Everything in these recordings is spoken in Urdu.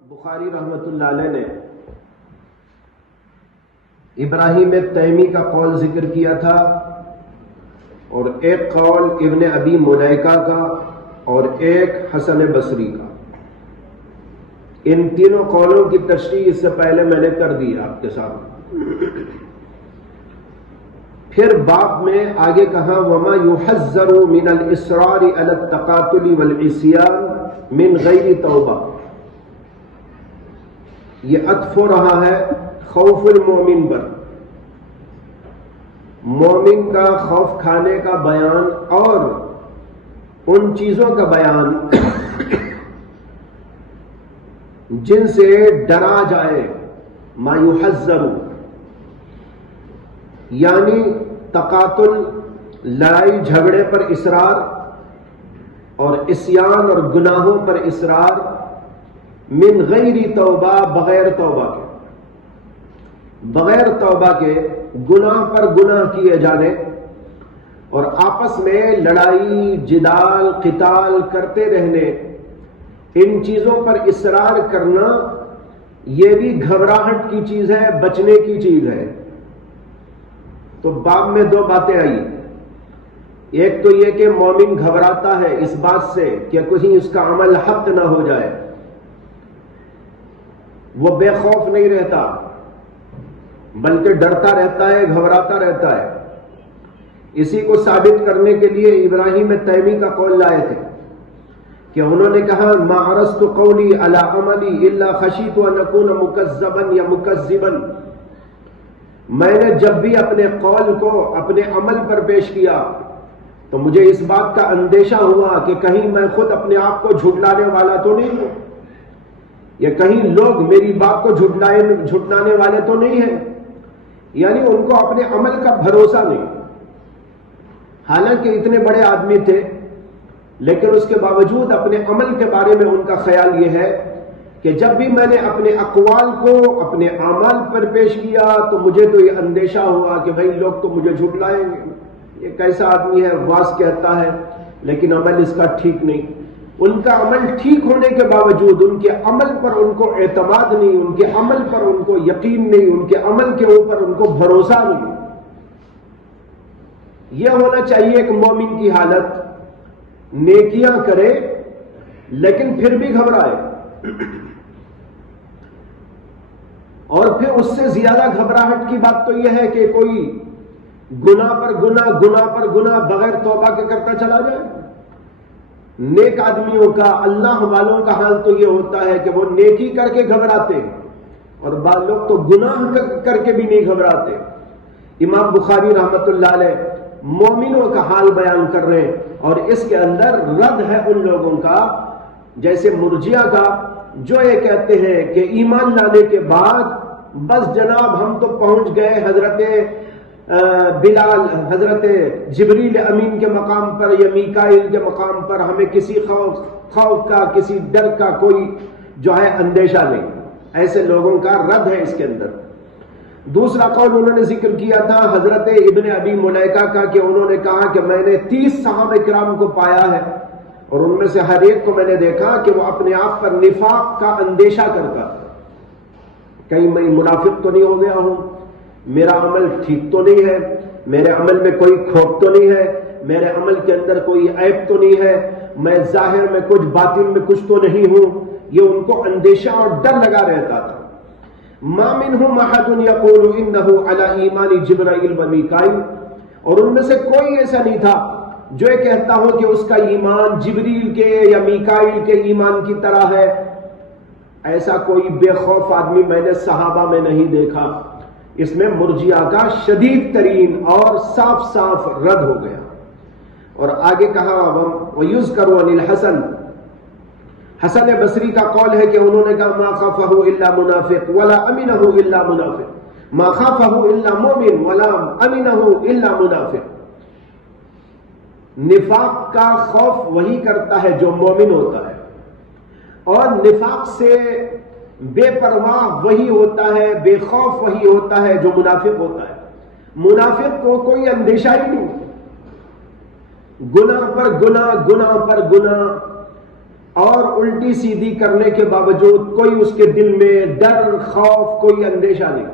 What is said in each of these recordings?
بخاری رحمۃ اللہ علیہ نے ابراہیم تیمی کا قول ذکر کیا تھا اور ایک قول ابن ابی ملیکہ کا اور ایک حسن بصری کا. ان تینوں قولوں کی تشریح اس سے پہلے میں نے کر دی آپ کے سامنے. پھر باب میں آگے کہا وما يحذر من الاصرار على التقاتل والعصيان من غیر توبہ. یہ عطف ہو رہا ہے خوف المومن پر. مومن کا خوف کھانے کا بیان اور ان چیزوں کا بیان جن سے ڈرا جائے. ما يحذر یعنی تقاتل لڑائی جھگڑے پر اصرار اور عصیان اور گناہوں پر اصرار من غیر توبہ بغیر توبہ کے. بغیر توبہ کے گناہ پر گناہ کیے جانے اور آپس میں لڑائی جدال قتال کرتے رہنے، ان چیزوں پر اصرار کرنا یہ بھی گھبراہٹ کی چیز ہے، بچنے کی چیز ہے. تو باب میں دو باتیں آئی. ایک تو یہ کہ مومن گھبراتا ہے اس بات سے کہ کہیں اس کا عمل حق نہ ہو جائے. وہ بے خوف نہیں رہتا بلکہ ڈرتا رہتا ہے، گھبراتا رہتا ہے. اسی کو ثابت کرنے کے لیے ابراہیم تیمی کا قول لائے تھے کہ انہوں نے کہا ما عرضت قولی علی عملی الا خشیت ان اکون مکذبا یا مکذبا. میں نے جب بھی اپنے قول کو اپنے عمل پر پیش کیا تو مجھے اس بات کا اندیشہ ہوا کہ کہیں میں خود اپنے آپ کو جھٹلانے والا تو نہیں ہوں، یا کہیں لوگ میری بات کو جھٹلانے والے تو نہیں ہیں. یعنی ان کو اپنے عمل کا بھروسہ نہیں. حالانکہ اتنے بڑے آدمی تھے لیکن اس کے باوجود اپنے عمل کے بارے میں ان کا خیال یہ ہے کہ جب بھی میں نے اپنے اقوال کو اپنے اعمال پر پیش کیا تو مجھے تو یہ اندیشہ ہوا کہ بھئی لوگ تو مجھے جھٹلائیں گے. یہ کیسا آدمی ہے، واز کہتا ہے لیکن عمل اس کا ٹھیک نہیں. ان کا عمل ٹھیک ہونے کے باوجود ان کے عمل پر ان کو اعتماد نہیں، ان کے عمل پر ان کو یقین نہیں، ان کے عمل کے اوپر ان کو بھروسہ نہیں. یہ ہونا چاہیے ایک مومن کی حالت. نیکیاں کرے لیکن پھر بھی گھبرائے، اور پھر اس سے زیادہ گھبراہٹ کی بات تو یہ ہے کہ کوئی گناہ پر گناہ گناہ پر گناہ بغیر توبہ کے کرتا چلا جائے. نیک آدمیوں کا، اللہ والوں کا حال تو یہ ہوتا ہے کہ وہ نیکی کر کے گھبراتے ہیں اور بعض لوگ تو گناہ کر کے بھی نہیں گھبراتے. امام بخاری رحمۃ اللہ علیہ مومنوں کا حال بیان کر رہے ہیں اور اس کے اندر رد ہے ان لوگوں کا جیسے مرجیہ کا جو یہ کہتے ہیں کہ ایمان لانے کے بعد بس جناب ہم تو پہنچ گئے حضرت بلال، حضرت جبریل امین کے مقام پر یا میکائیل کے مقام پر، ہمیں کسی خوف کا کسی ڈر کا کوئی جو ہے اندیشہ نہیں. ایسے لوگوں کا رد ہے اس کے اندر. دوسرا قول انہوں نے ذکر کیا تھا حضرت ابن ابی ملیکہ کا کہ انہوں نے کہا کہ میں نے 30 صحابہ کرام کو پایا ہے اور ان میں سے ہر ایک کو میں نے دیکھا کہ وہ اپنے آپ پر نفاق کا اندیشہ کرتا تھا. کہیں میں منافق تو نہیں ہو گیا ہوں، میرا عمل ٹھیک تو نہیں ہے، میرے عمل میں کوئی کھوٹ تو نہیں ہے، میرے عمل کے اندر کوئی عیب تو نہیں ہے، میں ظاہر میں کچھ باطن میں کچھ تو نہیں ہوں. یہ ان کو اندیشہ اور ڈر لگا رہتا تھا. ما منهم احد يقول انه على ایمان جبرائیل و میکائیل، اور ان میں سے کوئی ایسا نہیں تھا جو یہ کہتا ہو کہ اس کا ایمان جبریل کے یا میکائیل کے ایمان کی طرح ہے. ایسا کوئی بے خوف آدمی میں نے صحابہ میں نہیں دیکھا. اس میں مرجیہ کا شدید ترین اور صاف صاف رد ہو گیا. اور آگے کہا وَيُذْكَرُ عَنِ الْحَسَنِ، حسن بصری کا قول ہے کہ انہوں نے کہا ما خافه الا منافق ولا امنه الا منافق، ما خافه الا مومن ولا امنه الا منافق. نفاق کا خوف وہی کرتا ہے جو مومن ہوتا ہے، اور نفاق سے بے پرواہ وہی ہوتا ہے، بے خوف وہی ہوتا ہے جو منافق ہوتا ہے. منافق کو کوئی اندیشہ ہی نہیں، گناہ پر گناہ گناہ پر گناہ، اور الٹی سیدھی کرنے کے باوجود کوئی اس کے دل میں ڈر، خوف، کوئی اندیشہ نہیں۔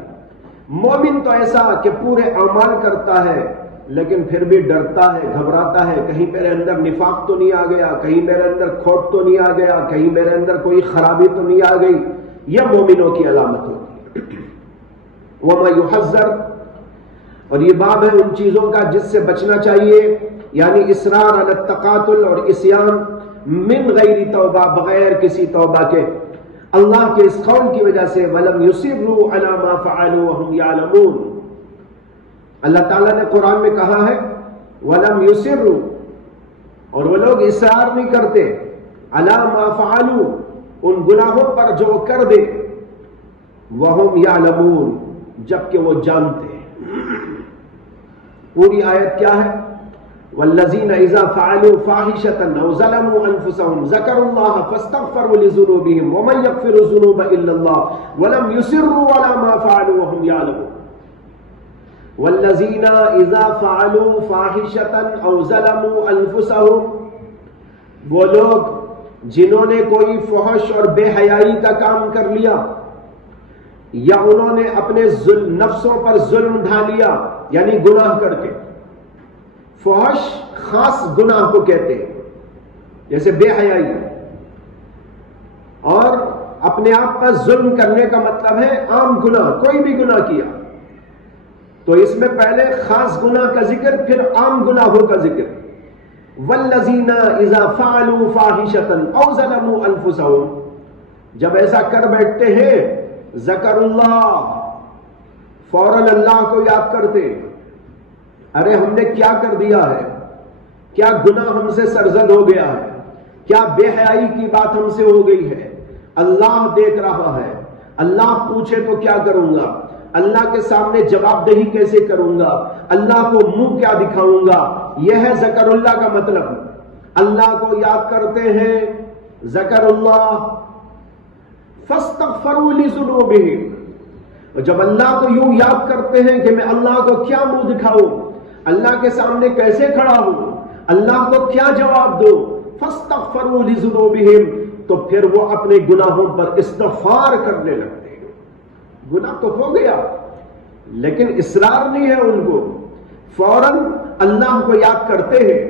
مومن تو ایسا کہ پورے اعمال کرتا ہے لیکن پھر بھی ڈرتا ہے، گھبراتا ہے، کہیں میرے اندر نفاق تو نہیں آ گیا، کہیں میرے اندر کھوٹ تو نہیں آ گیا، کہیں میرے اندر کوئی خرابی تو نہیں آ گئی۔ یہ مومنوں کی علامت ہوتی ہے۔ وَمَا يُحَذَّرُ، اور یہ باب ہے ان چیزوں کا جس سے بچنا چاہیے، یعنی اصرار علی التقاتل اور عصیان من غیر توبہ، بغیر کسی توبہ کے، اللہ کے اس قول کی وجہ سے وَلَمْ يُصِرُّوا عَلَى مَا فَعَلُوا وَهُمْ يَعْلَمُونَ۔ اللہ تعالیٰ نے قرآن میں کہا ہے وَلَمْ يُصِرُّوا، اور وہ لوگ اصرار نہیں کرتے عَلَى مَا فَعَلُوا، ان گناہوں پر جو وہ کر دے، وَهُمْ يَعْلَمُونَ، جبکہ وہ جانتے ہیں۔ پوری آیت کیا ہے؟ وَالَّذِينَ إِذَا فَعَلُوا فَاحِشَةً أَوْ ظَلَمُوا أَنفُسَهُمْ ذَكَرُوا اللَّهَ فَاسْتَغْفَرُوا لِذُنُوبِهِمْ وَمَن يَغْفِرُ الذُّنُوبَ إِلَّا اللَّهُ وَلَمْ يُصِرُّوا عَلَى مَا فَعَلُوا وَهُمْ يَعْلَمُونَ۔ وَالَّذِينَ إِذَا فَعَلُوا فَاحِشَةً أَوْ ظَلَمُوا أَنفُسَهُمْ، وہ لوگ جنہوں نے کوئی فحش اور بے حیائی کا کام کر لیا، یا انہوں نے اپنے نفسوں پر ظلم ڈھا لیا، یعنی گناہ کر کے۔ فحش خاص گناہ کو کہتے ہیں، جیسے بے حیائی، اور اپنے آپ پر ظلم کرنے کا مطلب ہے عام گناہ، کوئی بھی گناہ کیا تو اس میں پہلے خاص گناہ کا ذکر، پھر عام گناہوں کا ذکر۔ وَالَّذِينَ إِذَا فَعَلُوا فَاحِشَةً أَوْ ظَلَمُوا أَنفُسَهُمْ، جب ایسا کر بیٹھتے ہیں ذکر اللہ، فوراً اللہ کو یاد کرتے، ارے ہم نے کیا کر دیا ہے، کیا گناہ ہم سے سرزد ہو گیا ہے، کیا بے حیائی کی بات ہم سے ہو گئی ہے، اللہ دیکھ رہا ہے، اللہ پوچھے تو کیا کروں گا، اللہ کے سامنے جواب دہی کیسے کروں گا، اللہ کو منہ کیا دکھاؤں گا۔ یہ ہے ذکر اللہ کا مطلب، اللہ کو یاد کرتے ہیں، ذکر اللہ۔ فَاسْتَغْفَرُوا لِذُنُوبِهِمْ، اور جب اللہ کو یوں یاد کرتے ہیں کہ میں اللہ کو کیا منہ دکھاؤں، اللہ کے سامنے کیسے کھڑا ہوں، اللہ کو کیا جواب دو، فَاسْتَغْفَرُوا لِذُنُوبِهِمْ، تو پھر وہ اپنے گناہوں پر استغفار کرنے لگتے ہیں۔ گناہ تو ہو گیا لیکن اصرار نہیں ہے ان کو، فوراً اللہ کو یاد کرتے ہیں،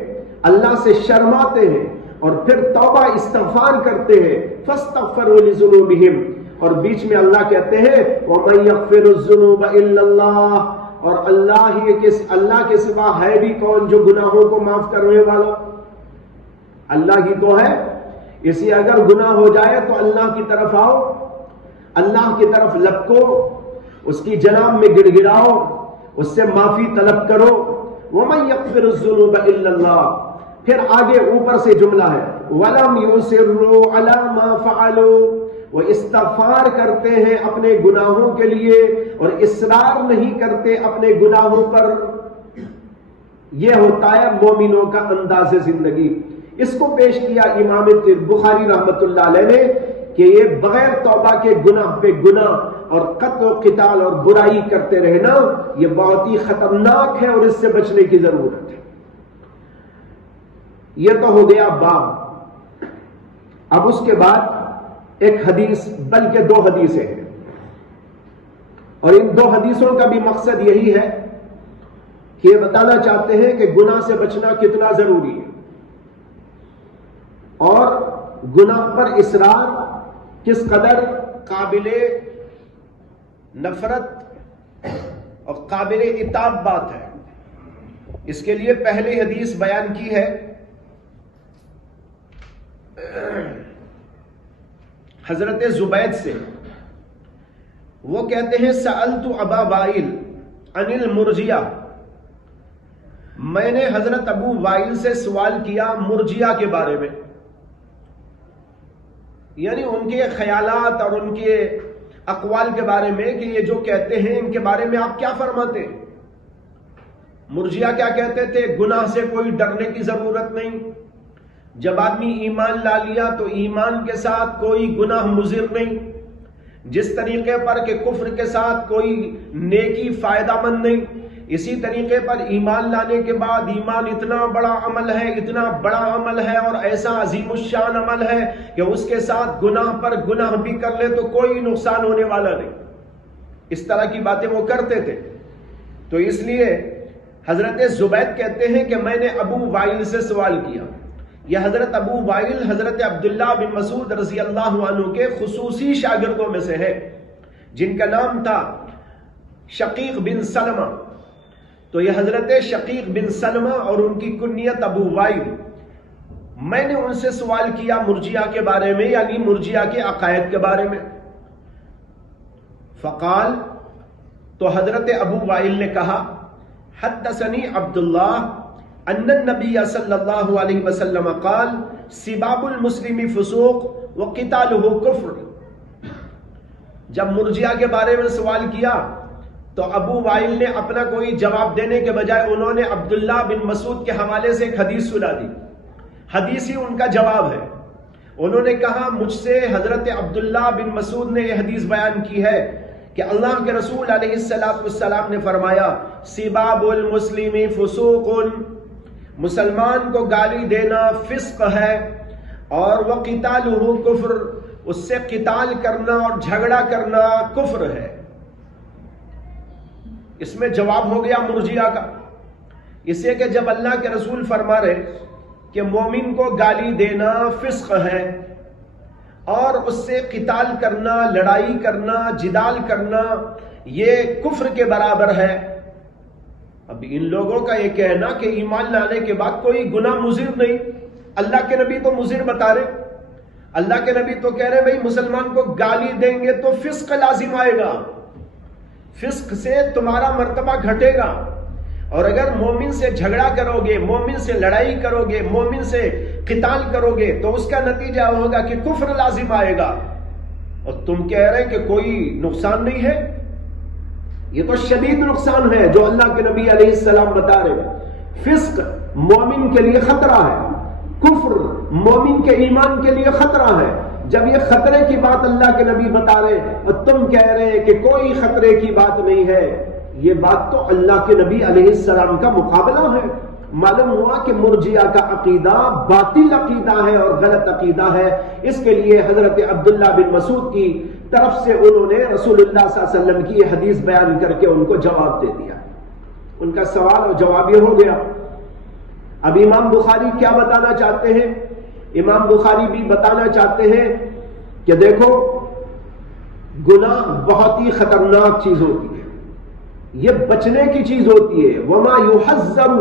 اللہ سے شرماتے ہیں، اور پھر توبہ استغفار کرتے ہیں۔ فَاسْتَغْفَرُوا لِذُنُوبِهِمْ، اور بیچ میں اللہ کہتے ہیں وَمَن يَغْفِرُ الذُّنُوبَ إِلَّا اللَّهُ، اور اللہ کے سوا ہے بھی کون جو گناہوں کو معاف کرنے والا؟ اللہ ہی تو ہے۔ اسی اگر گناہ ہو جائے تو اللہ کی طرف آؤ، اللہ کی طرف لپکو، اس کی جناب میں گڑ گڑاؤ، اس سے معافی طلب کرو۔ وَمَن يَغْفِرُ الذُّنُوبَ إِلَّا اللَّهُ، پھر آگے اوپر سے جملہ ہے وَلَمْ يُصِرُّوا عَلَى مَا فَعَلُوا، وہ استغفار کرتے ہیں اپنے گناہوں کے لیے اور اصرار نہیں کرتے اپنے گناہوں پر۔ یہ ہوتا ہے مومنوں کا انداز زندگی۔ اس کو پیش کیا امام بخاری رحمت اللہ علیہ نے کہ یہ بغیر توبہ کے گناہ پہ گناہ اور قتل و قتال اور برائی کرتے رہنا یہ بہت ہی خطرناک ہے اور اس سے بچنے کی ضرورت ہے۔ یہ تو ہو گیا باب۔ اب اس کے بعد ایک حدیث، بلکہ دو حدیثیں ہیں، اور ان دو حدیثوں کا بھی مقصد یہی ہے کہ یہ بتانا چاہتے ہیں کہ گناہ سے بچنا کتنا ضروری ہے، اور گناہ پر اصرار کس قدر قابل نفرت اور قابل اطاعت بات ہے۔ اس کے لیے پہلی حدیث بیان کی ہے حضرت زبید سے۔ وہ کہتے ہیں سألت ابا وائل عن المرجیہ، میں نے حضرت ابو وائل سے سوال کیا مرجیہ کے بارے میں، یعنی ان کے خیالات اور ان کے اقوال کے بارے میں کہ یہ جو کہتے ہیں ان کے بارے میں آپ کیا فرماتے ہیں۔ مرجیہ کیا کہتے تھے؟ گناہ سے کوئی ڈرنے کی ضرورت نہیں، جب آدمی ایمان لا لیا تو ایمان کے ساتھ کوئی گناہ مضر نہیں، جس طریقے پر کہ کفر کے ساتھ کوئی نیکی فائدہ مند نہیں، اسی طریقے پر ایمان لانے کے بعد ایمان اتنا بڑا عمل ہے، اتنا بڑا عمل ہے اور ایسا عظیم الشان عمل ہے کہ اس کے ساتھ گناہ پر گناہ بھی کر لے تو کوئی نقصان ہونے والا نہیں. اس طرح کی باتیں وہ کرتے تھے. تو اس لیے حضرت زبید کہتے ہیں کہ میں نے ابو وائل سے سوال کیا. یہ حضرت ابو وائل حضرت عبداللہ بن مسعود رضی اللہ عنہ کے خصوصی شاگردوں میں سے ہے، جن کا نام تھا شقیق بن سلمہ. تو یہ حضرت شقیق بن سلمہ اور ان کی کنیت ابو وائل. میں نے ان سے سوال کیا مرجیہ کے بارے میں، یعنی مرجیہ کے عقائد کے بارے میں. فقال، تو حضرت ابو وائل نے کہا، حدثنی عبداللہ ان النبی صلی اللہ علیہ وسلم قال سباب المسلم فسوق وقتالہ کفر. جب مرجیہ کے بارے میں سوال کیا تو ابو وائل نے اپنا کوئی جواب دینے کے بجائے انہوں نے عبداللہ بن مسعود کے حوالے سے ایک حدیث سنا دی. حدیث ہی ان کا جواب ہے. انہوں نے کہا مجھ سے حضرت عبداللہ بن مسعود نے یہ حدیث بیان کی ہے کہ اللہ کے رسول علیہ السلام نے فرمایا سباب المسلم فسوق، مسلمان کو گالی دینا فسق ہے، اور وقتالہ کفر، اس سے قتال کرنا اور جھگڑا کرنا کفر ہے. اس میں جواب ہو گیا مرجیہ کا. اسے کہ جب اللہ کے رسول فرما رہے کہ مومن کو گالی دینا فسق ہے اور اس سے قتال کرنا، لڑائی کرنا، جدال کرنا یہ کفر کے برابر ہے. اب ان لوگوں کا یہ کہنا کہ ایمان لانے کے بعد کوئی گناہ مضر نہیں، اللہ کے نبی تو مضر بتا رہے. اللہ کے نبی تو کہہ رہے بھئی مسلمان کو گالی دیں گے تو فسق لازم آئے گا، فسق سے تمہارا مرتبہ گھٹے گا، اور اگر مومن سے جھگڑا کرو گے، مومن سے لڑائی کرو گے، مومن سے قتال کرو گے تو اس کا نتیجہ ہوگا کہ کفر لازم آئے گا. اور تم کہہ رہے کہ کوئی نقصان نہیں ہے. یہ تو شدید نقصان ہے جو اللہ کے نبی علیہ السلام بتا رہے. فسق مومن کے لیے خطرہ ہے، کفر مومن کے ایمان کے لیے خطرہ ہے. جب یہ خطرے کی بات اللہ کے نبی بتا رہے اور تم کہہ رہے کہ کوئی خطرے کی بات نہیں ہے، یہ بات تو اللہ کے نبی علیہ السلام کا مقابلہ ہے. معلوم ہوا کہ مرجیہ کا عقیدہ باطل عقیدہ ہے اور غلط عقیدہ ہے. اس کے لیے حضرت عبداللہ بن مسعود کی طرف سے انہوں نے رسول اللہ صلی اللہ علیہ وسلم کی یہ حدیث بیان کر کے ان کو جواب دے دیا. ان کا سوال اور جواب یہ ہو گیا. اب امام بخاری کیا بتانا چاہتے ہیں؟ امام بخاری بھی بتانا چاہتے ہیں کہ دیکھو گناہ بہت ہی خطرناک چیز ہوتی ہے، یہ بچنے کی چیز ہوتی ہے. وما یحذر،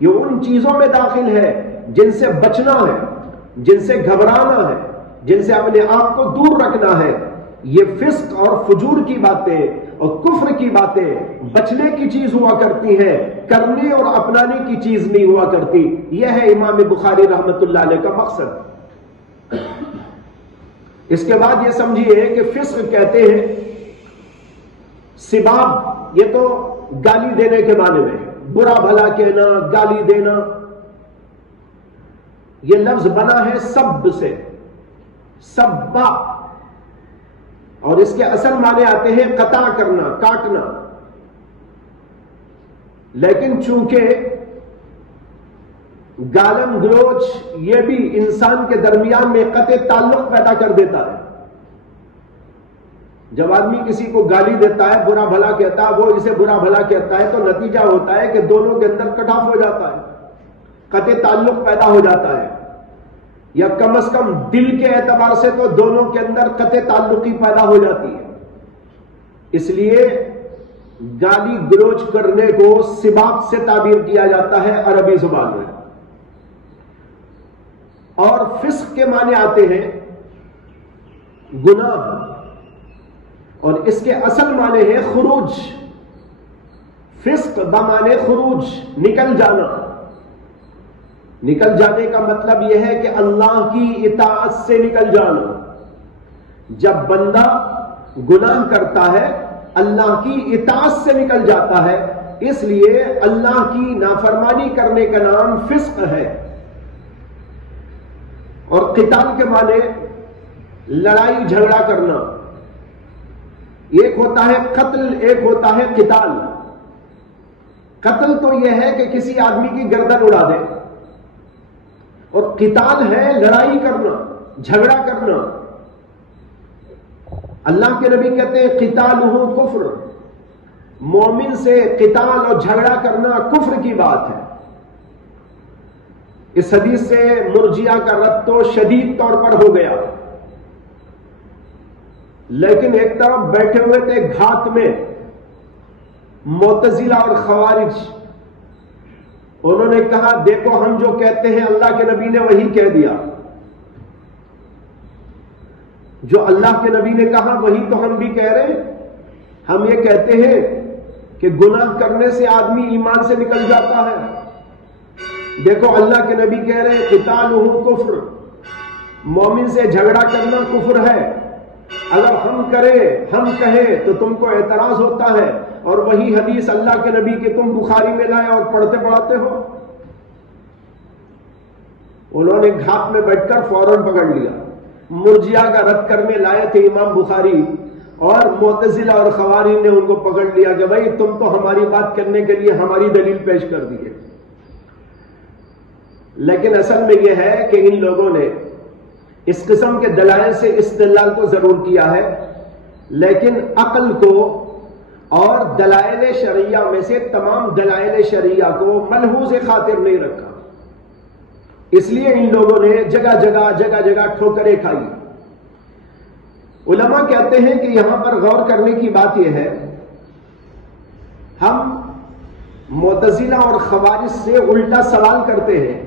یہ ان چیزوں میں داخل ہے جن سے بچنا ہے، جن سے گھبرانا ہے، جن سے اپنے آپ کو دور رکھنا ہے. یہ فسق اور فجور کی باتیں اور کفر کی باتیں بچنے کی چیز ہوا کرتی ہیں، کرنے اور اپنانے کی چیز نہیں ہوا کرتی. یہ ہے امام بخاری رحمت اللہ علیہ کا مقصد. اس کے بعد یہ سمجھیے کہ فسق کہتے ہیں سباب، یہ تو گالی دینے کے معنی میں، برا بھلا کہنا، گالی دینا. یہ لفظ بنا ہے سب سے، سبا، اور اس کے اصل معنی آتے ہیں قطع کرنا، کاٹنا. لیکن چونکہ گالم گلوچ یہ بھی انسان کے درمیان میں قطع تعلق پیدا کر دیتا ہے. جب آدمی کسی کو گالی دیتا ہے، برا بھلا کہتا ہے، وہ اسے برا بھلا کہتا ہے، تو نتیجہ ہوتا ہے کہ دونوں کے اندر کٹ آف ہو جاتا ہے، قطع تعلق پیدا ہو جاتا ہے، یا کم از کم دل کے اعتبار سے تو دونوں کے اندر قطع تعلقی پیدا ہو جاتی ہے. اس لیے گالی گلوچ کرنے کو سباب سے تعبیر کیا جاتا ہے عربی زبان میں. اور فسق کے معنی آتے ہیں گناہ، اور اس کے اصل معنی ہے خروج. فسق بمعنی خروج، نکل جانا. نکل جانے کا مطلب یہ ہے کہ اللہ کی اطاعت سے نکل جانا. جب بندہ گناہ کرتا ہے اللہ کی اطاعت سے نکل جاتا ہے، اس لیے اللہ کی نافرمانی کرنے کا نام فسق ہے. اور قتال کے معنی لڑائی جھگڑا کرنا. ایک ہوتا ہے قتل، ایک ہوتا ہے قتال. قتل تو یہ ہے کہ کسی آدمی کی گردن اڑا دے، اور قتال ہے لڑائی کرنا، جھگڑا کرنا۔ اللہ کے نبی کہتے ہیں قتالہ کفر، مومن سے قتال اور جھگڑا کرنا کفر کی بات ہے۔ اس حدیث سے مرجیہ کا رد تو شدید طور پر ہو گیا، لیکن ایک طرف بیٹھے ہوئے تھے گھات میں معتزلہ اور خوارج، انہوں نے کہا دیکھو ہم جو کہتے ہیں اللہ کے نبی نے وہی کہہ دیا، جو اللہ کے نبی نے کہا وہی تو ہم بھی کہہ رہے ہیں۔ ہم یہ کہتے ہیں کہ گناہ کرنے سے آدمی ایمان سے نکل جاتا ہے، دیکھو اللہ کے نبی کہہ رہے ہیں قتالہ کفر، مومن سے جھگڑا کرنا کفر ہے۔ اگر ہم کہیں تو تم کو اعتراض ہوتا ہے، اور وہی حدیث اللہ کے نبی کے تم بخاری میں لائے اور پڑھتے پڑھاتے ہو۔ انہوں نے گھات میں بیٹھ کر فوراً پکڑ لیا، مرجیہ کا رد کرنے لائے تھے امام بخاری، اور معتزلہ اور خوارج نے ان کو پکڑ لیا کہ بھائی تم تو ہماری بات کرنے کے لیے ہماری دلیل پیش کر دی ہے۔ لیکن اصل میں یہ ہے کہ ان لوگوں نے اس قسم کے دلائل سے استدلال تو ضرور کیا ہے، لیکن عقل کو اور دلائل شرعیہ میں سے تمام دلائل شرعیہ کو ملحوظ خاطر نہیں رکھا، اس لیے ان لوگوں نے جگہ جگہ ٹھوکریں کھائی۔ علماء کہتے ہیں کہ یہاں پر غور کرنے کی بات یہ ہے، ہم معتزلہ اور خوارج سے الٹا سوال کرتے ہیں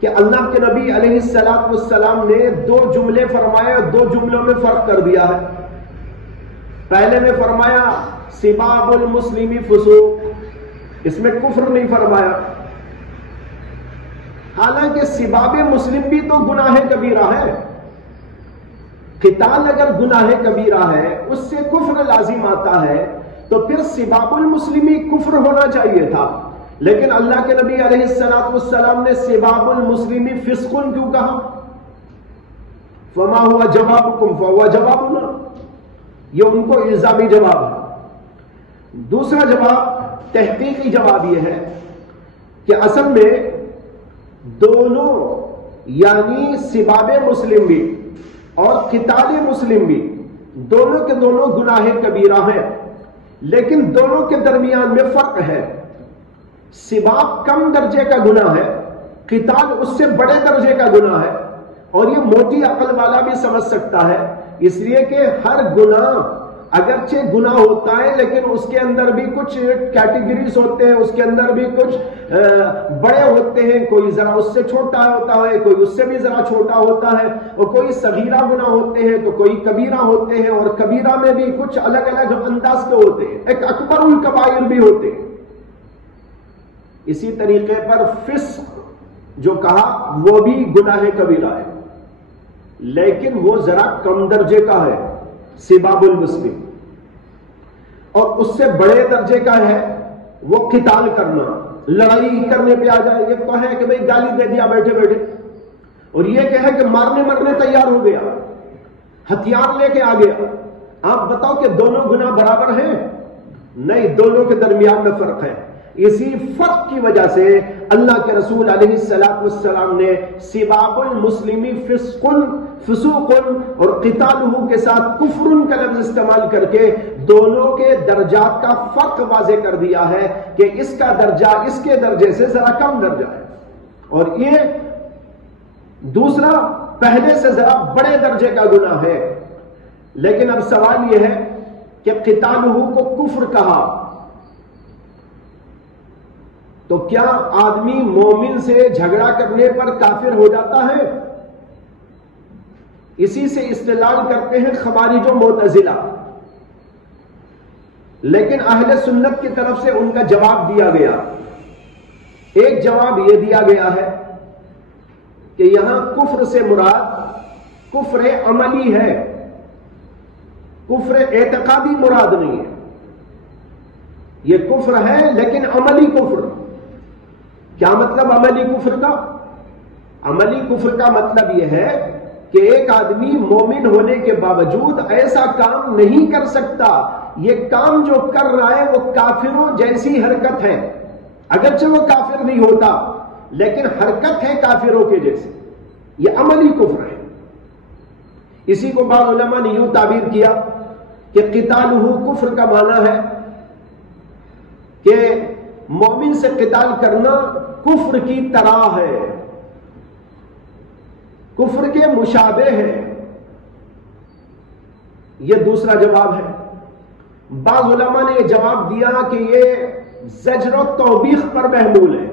کہ اللہ کے نبی علیہ السلام نے دو جملے فرمائے اور دو جملوں میں فرق کر دیا ہے۔ پہلے میں فرمایا سباب المسلم فسوق، اس میں کفر نہیں فرمایا، حالانکہ سباب مسلم بھی تو گناہ کبیرہ ہے۔ قتال اگر گناہ کبیرہ ہے اس سے کفر لازم آتا ہے، تو پھر سباب المسلمی کفر ہونا چاہیے تھا، لیکن اللہ کے نبی علیہ السلام نے سباب المسلمی فسق کیوں کہا؟ فما ہوا جوابکم فہو جوابنا، یہ ان کو الزامی جواب ہے۔ دوسرا جواب تحقیقی جواب یہ ہے کہ اصل میں دونوں یعنی سباب مسلم بھی اور قتال مسلم بھی دونوں کے دونوں گناہ کبیرہ ہیں، لیکن دونوں کے درمیان میں فرق ہے۔ سباب کم درجے کا گناہ ہے، قتال اس سے بڑے درجے کا گناہ ہے، اور یہ موٹی عقل والا بھی سمجھ سکتا ہے، اس لیے کہ ہر گناہ اگرچہ گناہ ہوتا ہے لیکن اس کے اندر بھی کچھ کیٹیگریز ہوتے ہیں، اس کے اندر بھی کچھ بڑے ہوتے ہیں، کوئی ذرا اس سے چھوٹا ہوتا ہے، کوئی اس سے بھی ذرا چھوٹا ہوتا ہے، اور کوئی صغیرہ گناہ ہوتے ہیں تو کوئی کبیرہ ہوتے ہیں، اور کبیرہ میں بھی کچھ الگ الگ انداز کے ہوتے ہیں، ایک اکبر الکبائر بھی ہوتے ہیں۔ اسی طریقے پر فسق جو کہا وہ بھی گناہ کبیرہ ہے، لیکن وہ ذرا کم درجے کا ہے، سباب المسلم، اور اس سے بڑے درجے کا ہے وہ قتال کرنا، لڑائی کرنے پہ آ جائے۔ یہ تو ہے کہ بھئی گالی دے دیا بیٹھے بیٹھے، اور یہ کہ ہے کہ مرنے تیار ہو گیا، ہتھیار لے کے آ گیا۔ آپ بتاؤ کہ دونوں گناہ برابر ہیں؟ نہیں، دونوں کے درمیان میں فرق ہے۔ اسی فرق کی وجہ سے اللہ کے رسول علیہ السلام نے سباب المسلمی فسوق اور قتالہ کے ساتھ کفر کا لفظ استعمال کر کے دونوں کے درجات کا فرق واضح کر دیا ہے کہ اس کا درجہ اس کے درجے سے ذرا کم درجہ ہے، اور یہ دوسرا پہلے سے ذرا بڑے درجے کا گناہ ہے۔ لیکن اب سوال یہ ہے کہ قتالہ کو کفر کہا تو کیا آدمی مومن سے جھگڑا کرنے پر کافر ہو جاتا ہے؟ اسی سے استدلال کرتے ہیں خوارج و معتزلہ، لیکن اہل سنت کی طرف سے ان کا جواب دیا گیا۔ ایک جواب یہ دیا گیا ہے کہ یہاں کفر سے مراد کفر عملی ہے، کفر اعتقادی مراد نہیں ہے۔ یہ کفر ہے لیکن عملی کفر۔ کیا مطلب عملی کفر کا؟ عملی کفر کا مطلب یہ ہے کہ ایک آدمی مومن ہونے کے باوجود ایسا کام نہیں کر سکتا، یہ کام جو کر رہا ہے وہ کافروں جیسی حرکت ہے، اگرچہ وہ کافر نہیں ہوتا لیکن حرکت ہے کافروں کے جیسے، یہ عملی کفر ہے۔ اسی کو بعض علماء نے یوں تعبیر کیا کہ قتالہ کفر کا معنی ہے کہ مومن سے قتال کرنا کفر کی طرح ہے، کفر کے مشابہ ہے۔ یہ دوسرا جواب ہے۔ بعض علماء نے یہ جواب دیا کہ یہ زجر و توبیخ پر محمول ہے۔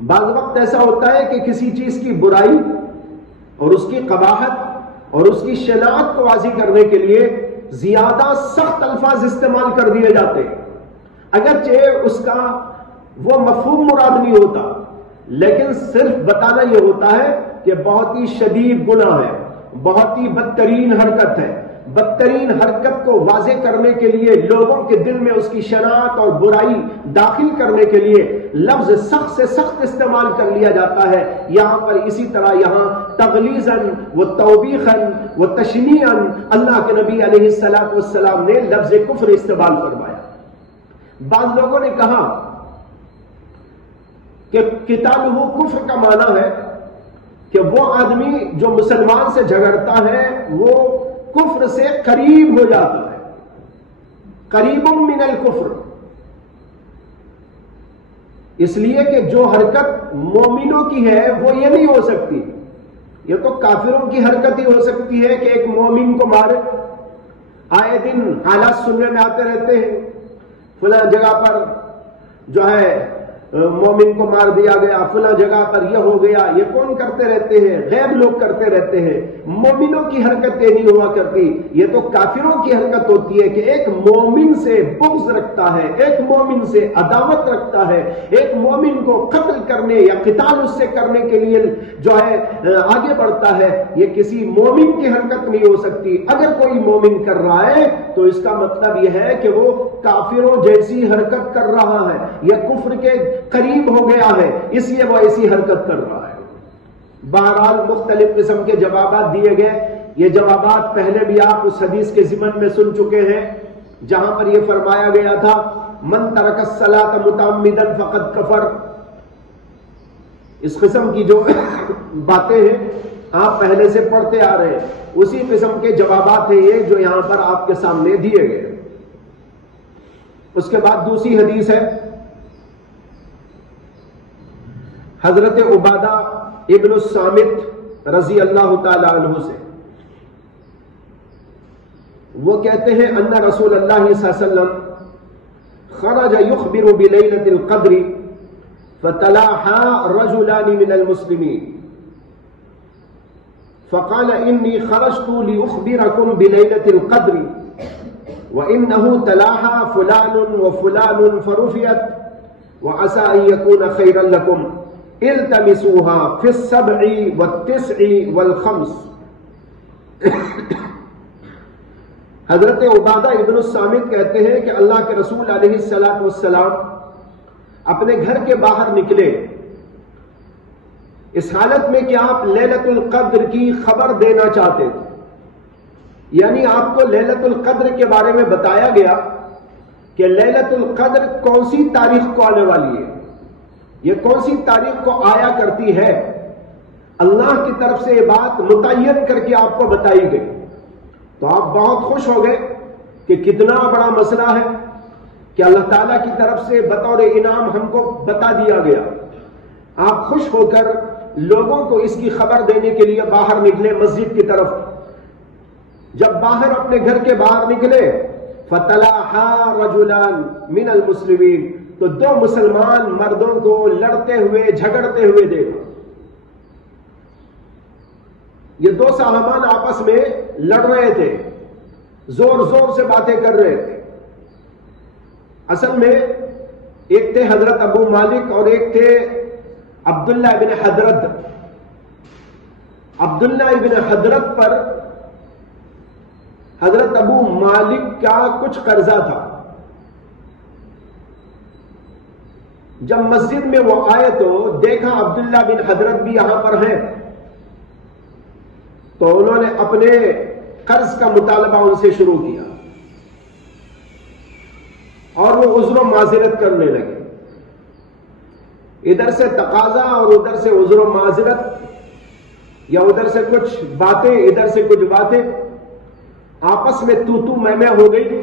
بعض وقت ایسا ہوتا ہے کہ کسی چیز کی برائی اور اس کی قباحت اور اس کی شناعت کو واضح کرنے کے لیے زیادہ سخت الفاظ استعمال کر دیے جاتے ہیں، اگرچہ اس کا وہ مفہوم مراد نہیں ہوتا، لیکن صرف بتانا یہ ہوتا ہے کہ بہت ہی شدید گناہ ہے، بہت ہی بدترین حرکت ہے۔ بدترین حرکت کو واضح کرنے کے لیے لوگوں کے دل میں اس کی شناعت اور برائی داخل کرنے کے لیے لفظ سخت سے سخت استعمال کر لیا جاتا ہے۔ یہاں پر اسی طرح یہاں تغلیظاً و توبیخاً و تشنیعاً اللہ کے نبی علیہ السلام نے لفظ کفر استعمال فرمایا۔ بعض لوگوں نے کہا کہ قتالہ کفر کا معنی ہے کہ وہ آدمی جو مسلمان سے جھگڑتا ہے وہ کفر سے قریب ہو جاتا ہے، قریب من الکفر، اس لیے کہ جو حرکت مومنوں کی ہے وہ یہ نہیں ہو سکتی، یہ تو کافروں کی حرکت ہی ہو سکتی ہے کہ ایک مومن کو مارے۔ آئے دن حالات سننے میں آتے رہتے ہیں، فلاں جگہ پر جو ہے مومن کو مار دیا گیا، فلاں جگہ پر یہ ہو گیا۔ یہ کون کرتے رہتے ہیں؟ غیر لوگ کرتے رہتے ہیں۔ مومنوں کی حرکتیں نہیں ہوا کرتی، یہ تو کافروں کی حرکت ہوتی ہے کہ ایک مومن سے بغض رکھتا ہے، ایک مومن سے عداوت رکھتا ہے، ایک مومن کو قتل کرنے یا قتال اس سے کرنے کے لیے جو ہے آگے بڑھتا ہے۔ یہ کسی مومن کی حرکت نہیں ہو سکتی۔ اگر کوئی مومن کر رہا ہے تو اس کا مطلب یہ ہے کہ وہ کافروں جیسی حرکت کر رہا ہے، یہ کفر کے قریب ہو گیا ہے، اس لیے وہ ایسی حرکت کر رہا ہے۔ بہرحال مختلف قسم کے جوابات دیے گئے۔ یہ جوابات پہلے بھی آپ اس حدیث کے ضمن میں سن چکے ہیں جہاں پر یہ فرمایا گیا تھا من ترک الصلاۃ متعمدا فقد کفر۔ اس قسم کی جو باتیں ہیں آپ پہلے سے پڑھتے آ رہے ہیں، اسی قسم کے جوابات ہیں یہ جو یہاں پر آپ کے سامنے دیے گئے۔ اس کے بعد دوسری حدیث ہے حضرت عبادہ ابن الصامت رضی اللہ تعالی عنہ سے۔ وہ کہتے ہیں ان رسول اللہ صلی اللہ علیہ وسلم خرج يخبر بليلة القدر فتلاحى رجلان من المسلمين فقال إني خرجت لأخبركم بليلة القدر وإنه تلاحى فلان وفلان فرفعت وعسى أن يكون خيرا لكم التمسوها في 7 و9 و5۔ حضرت عبادہ ابن الصامت کہتے ہیں کہ اللہ کے رسول علیہ السلام اپنے گھر کے باہر نکلے اس حالت میں کہ آپ لیلۃ القدر کی خبر دینا چاہتے تھے، یعنی آپ کو لیلۃ القدر کے بارے میں بتایا گیا کہ لیلۃ القدر کون سی تاریخ کو آنے والی ہے، یہ کون سی تاریخ کو آیا کرتی ہے۔ اللہ کی طرف سے یہ بات متعین کر کے آپ کو بتائی گئی تو آپ بہت خوش ہو گئے کہ کتنا بڑا مسئلہ ہے کہ اللہ تعالیٰ کی طرف سے بطور انعام ہم کو بتا دیا گیا۔ آپ خوش ہو کر لوگوں کو اس کی خبر دینے کے لیے باہر نکلے مسجد کی طرف۔ جب باہر اپنے گھر کے باہر نکلے فَتَلَاحَا رَجُلَانْ مِنَ الْمُسْلِمِينَ تو 2 مسلمان مردوں کو لڑتے ہوئے جھگڑتے ہوئے دیکھا۔ یہ 2 صحابان آپس میں لڑ رہے تھے، زور زور سے باتیں کر رہے تھے۔ اصل میں ایک تھے حضرت ابو مالک اور ایک تھے عبداللہ ابن حضرت۔ عبداللہ ابن حضرت پر حضرت ابو مالک کا کچھ قرضہ تھا۔ جب مسجد میں وہ آئے تو دیکھا عبداللہ بن حضرت بھی یہاں پر ہیں، تو انہوں نے اپنے قرض کا مطالبہ ان سے شروع کیا اور وہ عذر و معذرت کرنے لگے۔ ادھر سے تقاضا اور ادھر سے عذر و معذرت، یا ادھر سے کچھ باتیں ادھر سے کچھ باتیں، آپس میں تو میں ہو گئی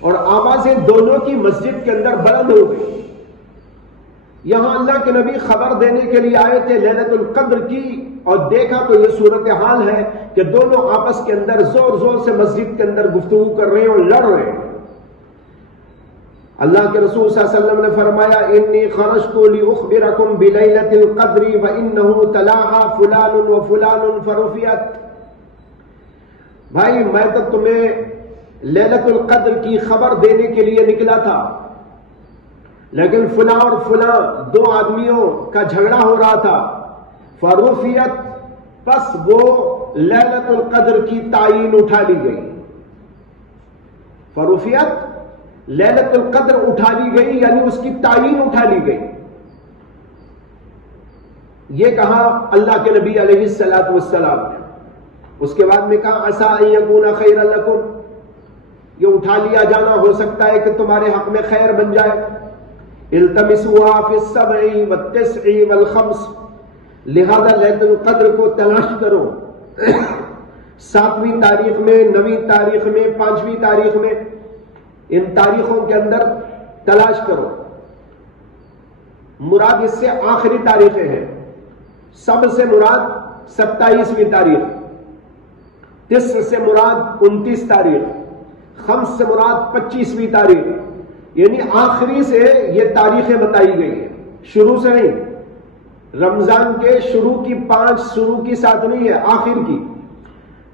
اور آوازیں دونوں کی مسجد کے اندر بلند ہو گئی۔ یہاں اللہ کے نبی خبر دینے کے لیے آئے تھے لیلۃ القدر کی، اور دیکھا تو یہ صورتحال ہے کہ دونوں آپس کے اندر زور زور سے مسجد کے اندر گفتگو کر رہے ہیں اور لڑ رہے ہیں۔ اللہ کے رسول صلی اللہ علیہ وسلم نے فرمایا انی خرجت لاخبرکم بلیلۃ القدر وانه تلاها فلان وفلان فرفعت۔ بھائی میں تو تمہیں لیلۃ القدر کی خبر دینے کے لیے نکلا تھا، لیکن فلاں اور فلاں دو آدمیوں کا جھگڑا ہو رہا تھا، فرفعت، پس وہ لیلۃ القدر کی تعین اٹھا لی گئی۔ فرفعت، لیلۃ القدر اٹھا لی گئی، یعنی اس کی تعین اٹھا لی گئی۔ یہ کہا اللہ کے نبی علیہ الصلوۃ والسلام نے۔ اس کے بعد میں کہا عسیٰ ان یکون خیرا لکم، یہ اٹھا لیا جانا ہو سکتا ہے کہ تمہارے حق میں خیر بن جائے۔ التمسوها فی السبع والتسع والخمس، لہذا لیلۃ القدر کو تلاش کرو 7ویں تاریخ میں، 9ویں تاریخ میں، 5ویں تاریخ میں، ان تاریخوں کے اندر تلاش کرو۔ مراد اس سے آخری تاریخیں ہیں، سب سے مراد 27ویں تاریخ، 9 سے مراد 29 تاریخ، 5 سے مراد 25ویں تاریخ، یعنی آخری سے یہ تاریخیں بتائی گئی ہیں، شروع سے نہیں۔ رمضان کے شروع کی 5 شروع کی 7 نہیں ہے، آخر کی،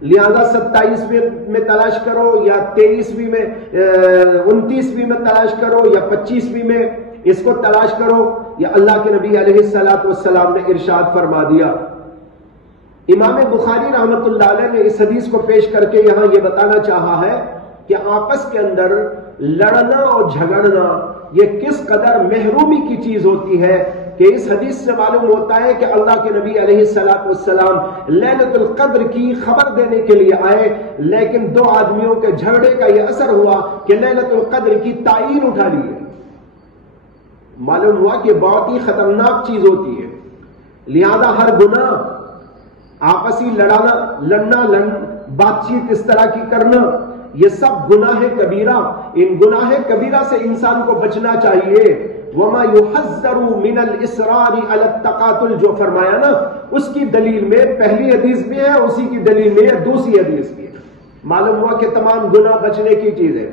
لہذا 27ویں میں تلاش کرو، یا 23ویں میں، 29ویں میں تلاش کرو، یا 25ویں میں اس کو تلاش کرو، یا اللہ کے نبی علیہ الصلوۃ والسلام نے ارشاد فرما دیا۔ امام بخاری رحمت اللہ علیہ نے اس حدیث کو پیش کر کے یہاں یہ بتانا چاہا ہے کہ آپس کے اندر لڑنا اور جھگڑنا یہ کس قدر محرومی کی چیز ہوتی ہے، کہ اس حدیث سے معلوم ہوتا ہے کہ اللہ کے نبی علیہ الصلوۃ والسلام لیلۃ القدر کی خبر دینے کے لیے آئے، لیکن دو آدمیوں کے جھگڑے کا یہ اثر ہوا کہ لیلۃ القدر کی تعین اٹھا لی ہے۔ معلوم ہوا کہ بہت ہی خطرناک چیز ہوتی ہے، لہذا ہر گناہ، آپسی لڑنا بات چیت اس طرح کی کرنا، یہ سب گناہ کبیرہ، ان گناہ کبیرہ سے انسان کو بچنا چاہیے۔ وما يحذر من الاصرار على التقاتل، جو فرمایا نا، اس کی دلیل میں پہلی حدیث بھی ہے، اسی کی دلیل میں دوسری حدیث بھی ہے۔ معلوم ہوا کہ تمام گناہ بچنے کی چیز ہے،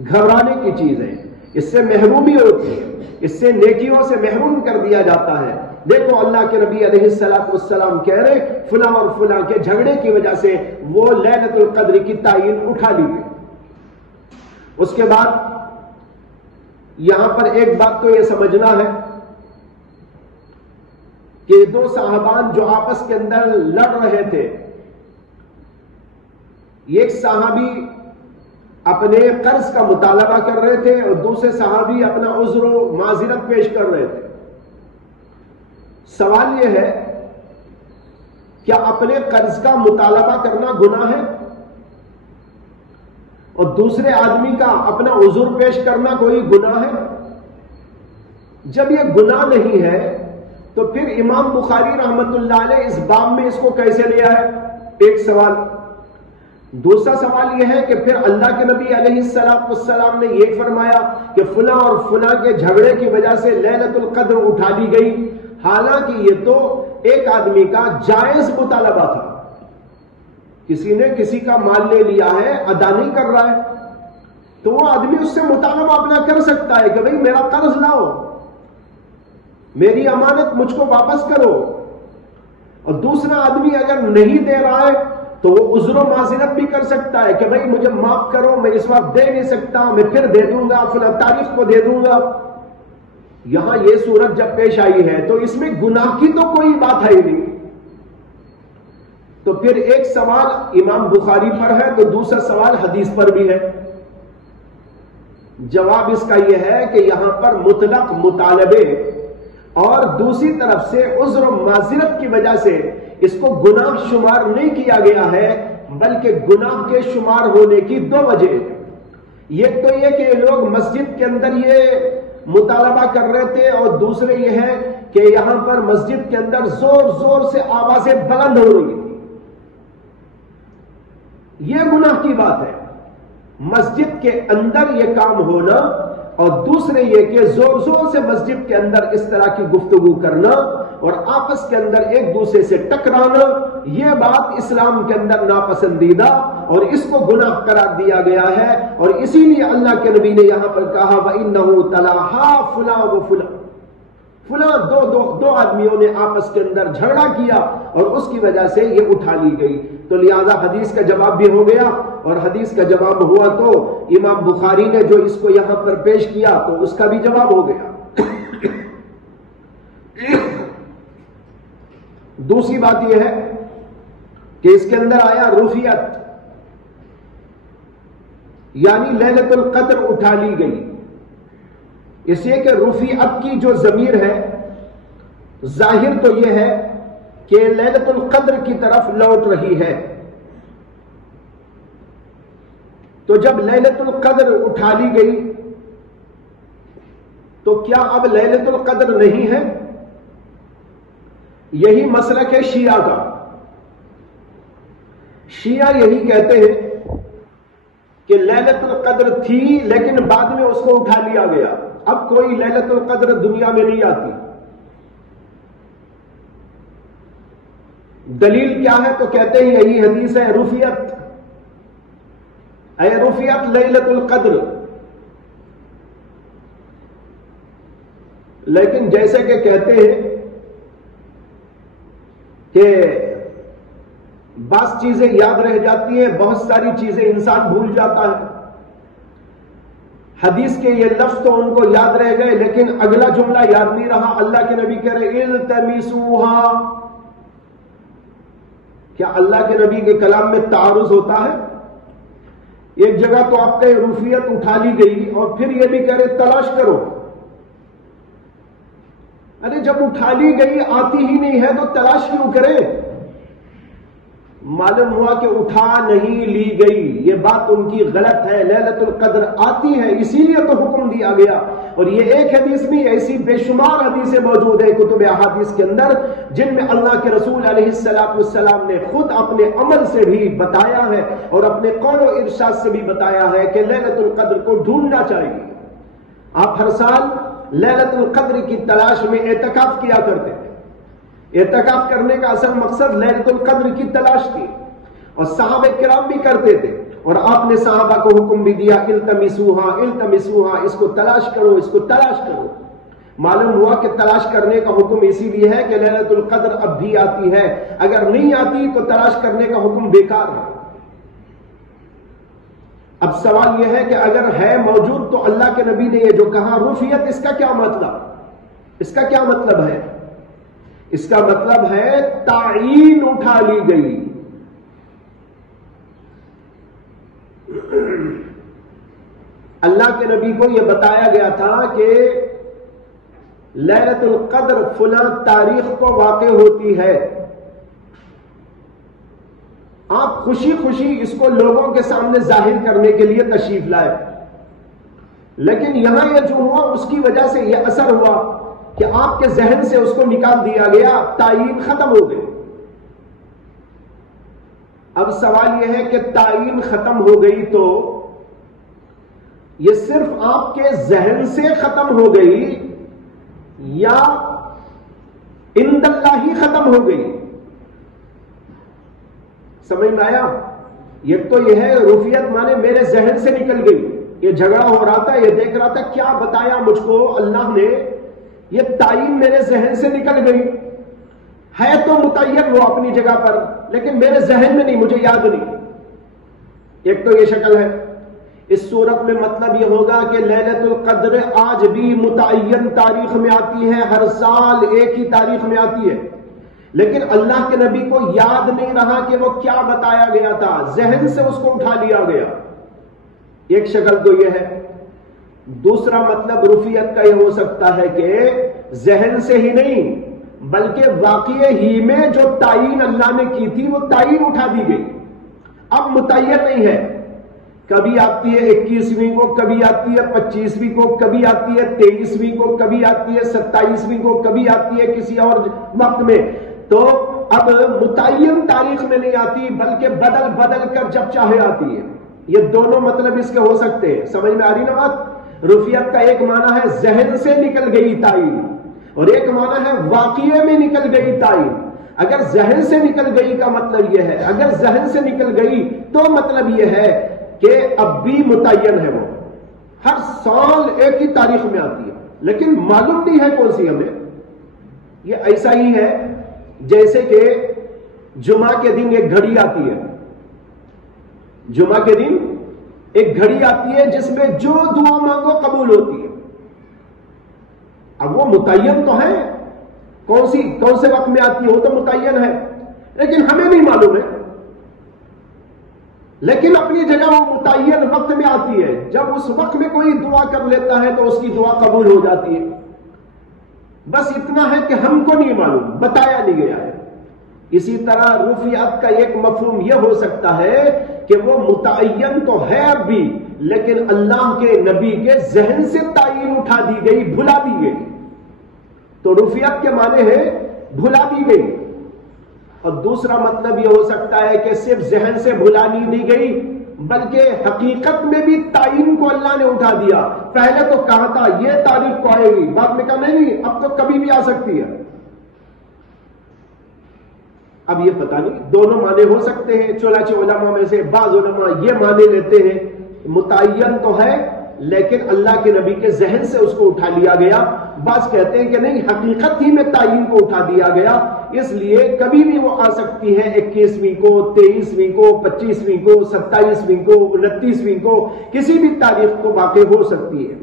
گھبرانے کی چیز ہے، اس سے محرومی ہوتی ہے، اس سے نیکیوں سے محروم کر دیا جاتا ہے۔ دیکھو اللہ کے نبی علیہ الصلوۃ والسلام کہہ رہے فلاں اور فلاں کے جھگڑے کی وجہ سے وہ لیلۃ القدر کی تعین اٹھا لی گئی۔ اس کے بعد یہاں پر ایک بات تو یہ سمجھنا ہے کہ دو صحابان جو آپس کے اندر لڑ رہے تھے، ایک صحابی اپنے قرض کا مطالبہ کر رہے تھے اور دوسرے صحابی اپنا عذر و معذرت پیش کر رہے تھے۔ سوال یہ ہے، کیا اپنے قرض کا مطالبہ کرنا گناہ ہے اور دوسرے آدمی کا اپنا عذر پیش کرنا کوئی گناہ ہے؟ جب یہ گناہ نہیں ہے تو پھر امام بخاری رحمت اللہ علیہ اس باب میں اس کو کیسے لیا ہے؟ ایک سوال۔ دوسرا سوال یہ ہے کہ پھر اللہ کے نبی علیہ الصلوۃ والسلام نے یہ فرمایا کہ فلاں اور فلاں کے جھگڑے کی وجہ سے لیلۃ القدر اٹھا لی گئی، حالانکہ یہ تو ایک آدمی کا جائز مطالبہ تھا، کسی نے کسی کا مال لے لیا ہے، ادا نہیں کر رہا ہے، تو وہ آدمی اس سے مطالبہ اپنا کر سکتا ہے کہ بھئی میرا قرض لاؤ، میری امانت مجھ کو واپس کرو۔ اور دوسرا آدمی اگر نہیں دے رہا ہے تو وہ عذر و معذرت بھی کر سکتا ہے کہ بھئی مجھے معاف کرو، میں اس وقت دے نہیں سکتا، میں پھر دے دوں گا، فلاں تاریخ کو دے دوں گا۔ یہاں یہ صورت جب پیش آئی ہے تو اس میں گناہ کی تو کوئی بات ہے ہی نہیں۔ تو پھر ایک سوال امام بخاری پر ہے تو دوسرا سوال حدیث پر بھی ہے۔ جواب اس کا یہ ہے کہ یہاں پر مطلق مطالبے اور دوسری طرف سے عذر و معذرت کی وجہ سے اس کو گناہ شمار نہیں کیا گیا ہے، بلکہ گناہ کے شمار ہونے کی دو وجہ۔ ایک تو یہ کہ لوگ مسجد کے اندر یہ مطالبہ کر رہے تھے، اور دوسرے یہ ہے کہ یہاں پر مسجد کے اندر زور زور سے آوازیں بلند ہو رہی تھی. یہ گناہ کی بات ہے، مسجد کے اندر یہ کام ہونا، اور دوسرے یہ کہ زور زور سے مسجد کے اندر اس طرح کی گفتگو کرنا اور آپس کے اندر ایک دوسرے سے ٹکرانا، یہ بات اسلام کے اندر ناپسندیدہ اور اس کو گناہ قرار دیا گیا ہے. اور اسی لیے اللہ کے نبی نے یہاں پر کہا وَإِنَّهُ تَلَاحَا فُلَانٌ وَفُلَانٌ، فلاں دو آدمیوں نے آپس کے اندر جھگڑا کیا اور اس کی وجہ سے یہ اٹھا لی گئی. تو لہذا حدیث کا جواب بھی ہو گیا، اور حدیث کا جواب ہوا تو امام بخاری نے جو اس کو یہاں پر پیش کیا تو اس کا بھی جواب ہو گیا. دوسری بات یہ ہے کہ اس کے اندر آیا رفیعت، یعنی لیلۃ القدر اٹھا لی گئی. اس لیے کہ رفیعت کی جو ضمیر ہے ظاہر تو یہ ہے کہ لیلۃ القدر کی طرف لوٹ رہی ہے. تو جب لیلۃ القدر اٹھا لی گئی تو کیا اب لیلۃ القدر نہیں ہے؟ یہی مسلک ہے شیعہ کا. شیعہ یہی کہتے ہیں کہ لیلۃ القدر تھی لیکن بعد میں اس کو اٹھا لیا گیا، اب کوئی لیلۃ القدر دنیا میں نہیں آتی. دلیل کیا ہے؟ تو کہتے ہیں یہی حدیث ہے رفیعت، اے رفیعت لیلۃ القدر. لیکن جیسے کہ کہتے ہیں کہ بعض چیزیں یاد رہ جاتی ہیں، بہت ساری چیزیں انسان بھول جاتا ہے. حدیث کے یہ لفظ تو ان کو یاد رہ گئے لیکن اگلا جملہ یاد نہیں رہا. اللہ کے نبی کہہ رہے التمسوها. کیا اللہ کے نبی کے کلام میں تعارض ہوتا ہے؟ ایک جگہ تو آپ کے رفیعت اٹھا لی گئی اور پھر یہ بھی کہہ رہے تلاش کرو. ارے جب اٹھا لی گئی آتی ہی نہیں ہے تو تلاش کیوں کرے؟ معلوم ہوا کہ اٹھا نہیں لی گئی، یہ بات ان کی غلط ہے. لیلۃ القدر آتی ہے اسی لیے تو حکم دیا گیا. اور یہ ایک حدیث نہیں، ایسی بے شمار حدیثیں موجود ہیں کتب احادیث کے اندر جن میں اللہ کے رسول علیہ السلام نے خود اپنے عمل سے بھی بتایا ہے اور اپنے قول و ارشاد سے بھی بتایا ہے کہ لیلۃ القدر کو ڈھونڈنا چاہیے. آپ ہر سال لیلۃ القدر کی تلاش میں اعتکاف کیا کرتے تھے. اعتکاف کرنے کا اصل مقصد لیلۃ القدر کی تلاش تھی، اور صحابہ کرام بھی کرتے تھے. اور آپ نے صحابہ کو حکم بھی دیا التمسوها التمسوها، اس کو تلاش کرو، اس کو تلاش کرو. معلوم ہوا کہ تلاش کرنے کا حکم اسی لیے ہے کہ لیلۃ القدر اب بھی آتی ہے، اگر نہیں آتی تو تلاش کرنے کا حکم بیکار ہے. اب سوال یہ ہے کہ اگر ہے موجود تو اللہ کے نبی نے یہ جو کہا رفیعت، اس کا کیا مطلب؟ اس کا کیا مطلب ہے؟ اس کا مطلب ہے تعین اٹھا لی گئی. اللہ کے نبی کو یہ بتایا گیا تھا کہ لیلۃ القدر فلاں تاریخ کو واقع ہوتی ہے. آپ خوشی خوشی اس کو لوگوں کے سامنے ظاہر کرنے کے لیے تشریف لائے، لیکن یہاں یہ جو ہوا اس کی وجہ سے یہ اثر ہوا کہ آپ کے ذہن سے اس کو نکال دیا گیا، تعین ختم ہو گئی. اب سوال یہ ہے کہ تعین ختم ہو گئی تو یہ صرف آپ کے ذہن سے ختم ہو گئی یا عند اللہ ہی ختم ہو گئی؟ سمجھ میں آیا؟ یہ تو یہ ہے رفیعت مانے میرے ذہن سے نکل گئی. یہ جھگڑا ہو رہا تھا، یہ دیکھ رہا تھا کیا بتایا مجھ کو اللہ نے، یہ تعین میرے ذہن سے نکل گئی. ہے تو متعین وہ اپنی جگہ پر لیکن میرے ذہن میں نہیں، مجھے یاد نہیں. ایک تو یہ شکل ہے. اس صورت میں مطلب یہ ہوگا کہ لیلۃ القدر آج بھی متعین تاریخ میں آتی ہے، ہر سال ایک ہی تاریخ میں آتی ہے، لیکن اللہ کے نبی کو یاد نہیں رہا کہ وہ کیا بتایا گیا تھا، ذہن سے اس کو اٹھا لیا گیا. ایک شکل تو یہ ہے. دوسرا مطلب رفیعت کا یہ ہو سکتا ہے کہ ذہن سے ہی نہیں بلکہ واقعے ہی میں جو تعین اللہ نے کی تھی وہ تعین اٹھا دی گئی، اب متعین نہیں ہے. کبھی آتی ہے 21ویں کو، کبھی آتی ہے 25ویں کو، کبھی آتی ہے 23ویں کو، کبھی آتی ہے 27ویں کو، کبھی آتی ہے کسی اور وقت میں. تو اب متعین تاریخ میں نہیں آتی بلکہ بدل بدل کر جب چاہے آتی ہے. یہ دونوں مطلب اس کے ہو سکتے ہیں. سمجھ میں آ رہی نا بات؟ رفیعت کا ایک معنی ہے ذہن سے نکل گئی تعین، اور ایک معنی ہے واقعے میں نکل گئی تعین. اگر ذہن سے نکل گئی کا مطلب یہ ہے، اگر ذہن سے نکل گئی تو مطلب یہ ہے کہ اب بھی متعین ہے. وہ ہر سال ایک ہی تاریخ میں آتی ہے لیکن معلوم نہیں ہے کون سی ہمیں. یہ ایسا ہی ہے جیسے کہ جمعہ کے دن ایک گھڑی آتی ہے. جمعہ کے دن ایک گھڑی آتی ہے جس میں جو دعا مانگو قبول ہوتی ہے. اب وہ متعین تو ہے، کون سے وقت میں آتی ہے وہ تو متعین ہے، لیکن ہمیں نہیں معلوم ہے. لیکن اپنی جگہ وہ متعین وقت میں آتی ہے. جب اس وقت میں کوئی دعا کر لیتا ہے تو اس کی دعا قبول ہو جاتی ہے. بس اتنا ہے کہ ہم کو نہیں معلوم، بتایا نہیں گیا ہے. اسی طرح رفعت کا ایک مفہوم یہ ہو سکتا ہے کہ وہ متعین تو ہے اب بھی، لیکن اللہ کے نبی کے ذہن سے تعین اٹھا دی گئی، بھلا دی گئی. تو رفعت کے معنی ہے بھلا دی گئی. اور دوسرا مطلب یہ ہو سکتا ہے کہ صرف ذہن سے بھلانی نہیں گئی بلکہ حقیقت میں بھی تعین کو اللہ نے اٹھا دیا. پہلے تو کہا تھا یہ تاریخ کو آئے گی، بعد میں کہا نہیں اب تو کبھی بھی آ سکتی ہے. اب یہ پتہ نہیں، دونوں معنی ہو سکتے ہیں. چنانچہ علماء میں سے بعض علماء یہ معنی لیتے ہیں متعین تو ہے لیکن اللہ کے نبی کے ذہن سے اس کو اٹھا لیا گیا. بعض کہتے ہیں کہ نہیں، حقیقت ہی میں تعین کو اٹھا دیا گیا، اس لیے کبھی بھی وہ آ سکتی ہے. 21ویں کو، 23ویں کو، 25ویں کو، 27ویں کو، 29ویں کو، کسی بھی تاریخ کو واقع ہو سکتی ہے.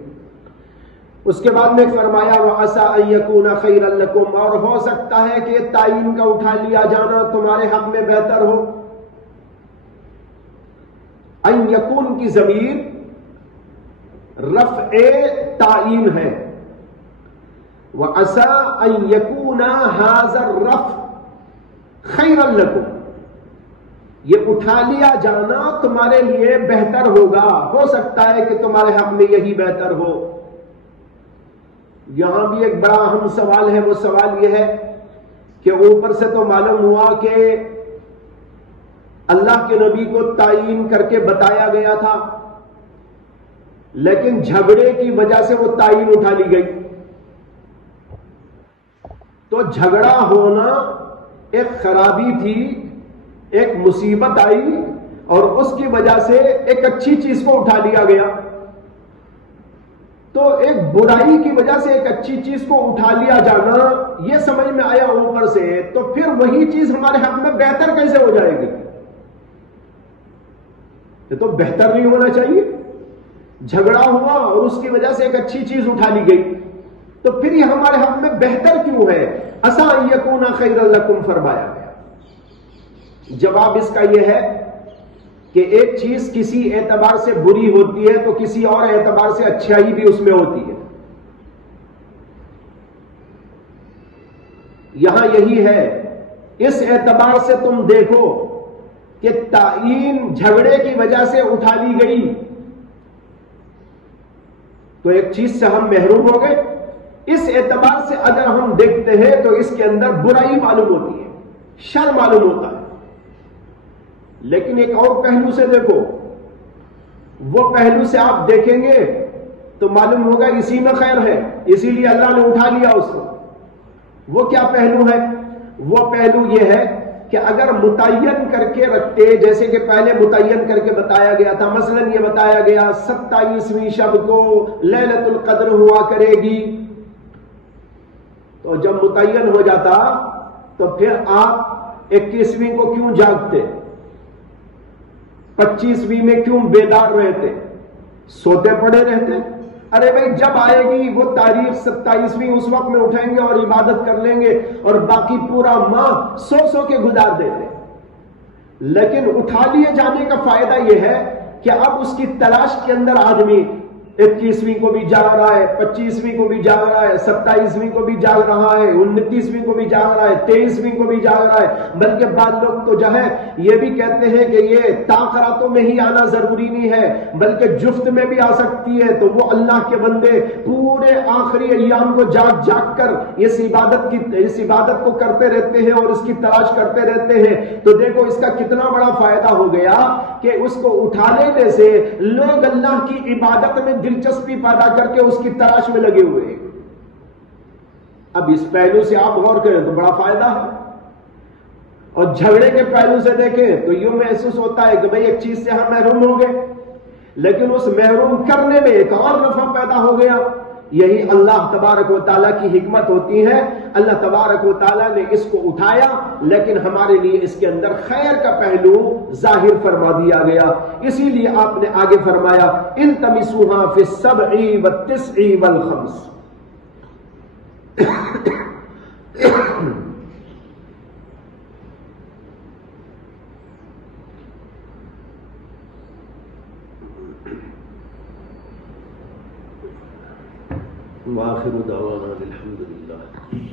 اس کے بعد میں فرمایا وَعَسَىٰ أَن يَكُونَ خَيْرًا لَكُمْ، اور ہو سکتا ہے کہ تعین کا اٹھا لیا جانا تمہارے حق میں بہتر ہو. ان یکون کی ضمیر رفع تعین ہے. وَعَسَىٰ أَن يَكُونَ هَٰذَا الرَّفْعُ خَيْرًا لَكُمْ، یہ اٹھا لیا جانا تمہارے لیے بہتر ہوگا، ہو سکتا ہے کہ تمہارے حق میں یہی بہتر ہو. یہاں بھی ایک بڑا اہم سوال ہے. وہ سوال یہ ہے کہ اوپر سے تو معلوم ہوا کہ اللہ کے نبی کو تعین کر کے بتایا گیا تھا، لیکن جھگڑے کی وجہ سے وہ تعین اٹھا لی گئی. تو جھگڑا ہونا ایک خرابی تھی، ایک مصیبت آئی اور اس کی وجہ سے ایک اچھی چیز کو اٹھا لیا گیا. تو ایک برائی کی وجہ سے ایک اچھی چیز کو اٹھا لیا جانا یہ سمجھ میں آیا اوپر سے، تو پھر وہی چیز ہمارے حق میں بہتر کیسے ہو جائے گی؟ یہ تو بہتر نہیں ہونا چاہیے. جھگڑا ہوا اور اس کی وجہ سے ایک اچھی چیز اٹھا لی گئی، تو پھر یہ ہمارے حق میں بہتر کیوں ہے؟ عَسَىٰ أَن يَكُونَ خَيْرًا لَكُمْ فرمایا گیا. جواب اس کا یہ ہے کہ ایک چیز کسی اعتبار سے بری ہوتی ہے تو کسی اور اعتبار سے اچھائی بھی اس میں ہوتی ہے. یہاں یہی ہے. اس اعتبار سے تم دیکھو کہ تعین جھگڑے کی وجہ سے اٹھا لی گئی تو ایک چیز سے ہم محروم ہو گئے. اس اعتبار سے اگر ہم دیکھتے ہیں تو اس کے اندر برائی معلوم ہوتی ہے، شر معلوم ہوتا ہے. لیکن ایک اور پہلو سے دیکھو، وہ پہلو سے آپ دیکھیں گے تو معلوم ہوگا اسی میں خیر ہے، اسی لیے اللہ نے اٹھا لیا اس کو. وہ کیا پہلو ہے؟ وہ پہلو یہ ہے کہ اگر متعین کر کے رکھتے، جیسے کہ پہلے متعین کر کے بتایا گیا تھا، مثلا یہ بتایا گیا 27ویں شب کو لیلۃ القدر ہوا کرے گی، تو جب متعین ہو جاتا تو پھر آپ 21ویں کو کیوں جاگتے، 25ویں میں کیوں بیدار رہتے، سوتے پڑے رہتے؟ ارے بھائی جب آئے گی وہ تاریخ 27ویں، اس وقت میں اٹھیں گے اور عبادت کر لیں گے اور باقی پورا ماہ سو کے گزار دیتے. لیکن اٹھا لیے جانے کا فائدہ یہ ہے کہ اب اس کی تلاش کے اندر آدمی 21ویں کو بھی جاگ رہا ہے، 25ویں کو بھی جاگ رہا ہے، 27ویں کو بھی جاگ رہا ہے، 29ویں کو بھی جاگ رہا ہے، 23ویں کو بھی جاگ رہا ہے۔ بلکہ بعض لوگ تو جو ہے یہ بھی کہتے ہیں کہ یہ تاخراتوں میں ہی آنا ضروری نہیں ہے بلکہ جفت میں بھی آ سکتی ہے، تو وہ اللہ کے بندے پورے آخری ایام کو جاگ جاگ کر اس عبادت کو کرتے رہتے ہیں اور اس کی تلاش کرتے رہتے ہیں۔ تو دیکھو اس کا کتنا بڑا فائدہ ہو گیا کہ اس کو اٹھا لینے سے لوگ اللہ کی عبادت میں دلچسپی پیدا کر کے اس کی تلاش میں لگے ہوئے ہیں۔ اب اس پہلو سے آپ غور کریں تو بڑا فائدہ ہے، اور جھگڑے کے پہلو سے دیکھیں تو یوں محسوس ہوتا ہے کہ بھئی ایک چیز سے ہم محروم ہو گئے، لیکن اس محروم کرنے میں ایک اور نفع پیدا ہو گیا۔ یہی اللہ تبارک و تعالیٰ کی حکمت ہوتی ہے۔ اللہ تبارک و تعالیٰ نے اس کو اٹھایا لیکن ہمارے لیے اس کے اندر خیر کا پہلو ظاہر فرما دیا گیا۔ اسی لیے آپ نے آگے فرمایا التمسوها فی السبع والتسع والخمس۔ وآخر دعوانا الحمد للہ۔